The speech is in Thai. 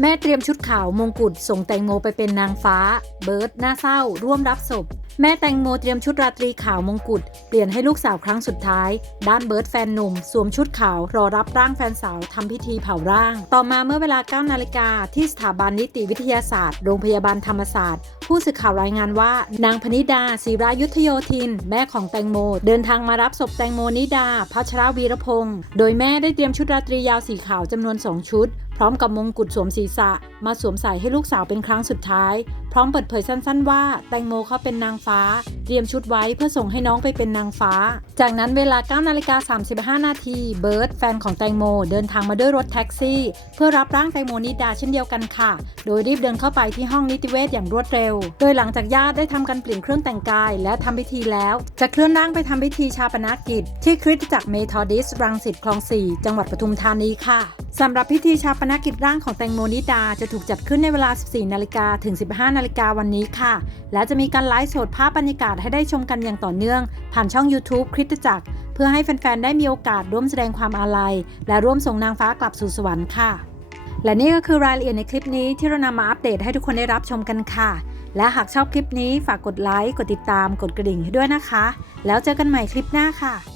แม่เตรียมชุดขาวมงกุฎส่งแตงโมไปเป็นนางฟ้า เบิร์ดหน้าเศร้า ร่วมรับศพ แม่แตงโมเตรียมชุดราตรีขาวมงกุฎเปลี่ยนให้ลูกสาวครั้งสุดท้าย ด้านเบิร์ดแฟนหนุ่ม สวมชุดขาวรอรับร่างแฟนสาวทำพิธีเผาร่าง ต่อมาเมื่อเวลา 9 นาฬิกาที่สถาบันนิติวิทยาศาสตร์ โรงพยาบาลธรรมศาสตร์ ผู้สื่อข่าวรายงานว่า นางพนิดาศิรายุทธโยธิน แม่ของแตงโม เดินทางมารับศพแตงโมนิดาพัชรวีรพงศ์โดยแม่ได้เตรียมชุดราตรียาวสีขาวจำนวน 2 ชุดพร้อมกับมงกุฎสวมศีรษะ มาสวมใส่ให้ลูกสาวเป็นครั้งสุดท้าย ร้อมเปิดเผยสั้นๆว่า แตงโมเขาเป็นนางฟ้า เตรียมชุดไว้เพื่อส่งให้น้องไปเป็นนางฟ้า จากนั้นเวลา9นาฬิกา35 นาที เบิร์ตแฟนของแตงโม เดินทางมาด้วยรถแท็กซี่ เพื่อรับร่างแตงโมนิดาเช่นเดียวกันค่ะ โดยรีบเดินเข้าไปที่ห้องนิติเวชอย่างรวดเร็ว โดยหลังจากญาติได้ทำการเปลี่ยนเครื่องแต่งกาย และทำพิธีแล้ว จะเคลื่อนร่างไปทำพิธีชาปนกิจ ที่คริสตจักรเมทอดิสรังสิตคลอง 4 จังหวัดปทุมธานีค่ะสำหรับพิธีชาปนกิจร่างของแตงโมนิดาจะถูกจัดขึ้นในเวลา 14 นาฬิกาถึง 15 นาฬิกาวันนี้ค่ะ และจะมีการไลฟ์สดภาพบรรยากาศให้ได้ชมกันอย่างต่อเนื่อง ผ่านช่อง YouTube คริสตจักร เพื่อให้แฟนๆ ได้มีโอกาสร่วมแสดงความอาลัย และร่วมส่งนางฟ้ากลับสู่สวรรค์ค่ะ และนี่ก็คือรายละเอียดในคลิปนี้ที่เรานำมาอัปเดตให้ทุกคนได้รับชมกันค่ะ และหากชอบคลิปนี้ฝากกดไลค์ กดติดตาม กดกระดิ่งให้ด้วยนะคะ แล้วเจอกันใหม่คลิปหน้าค่ะ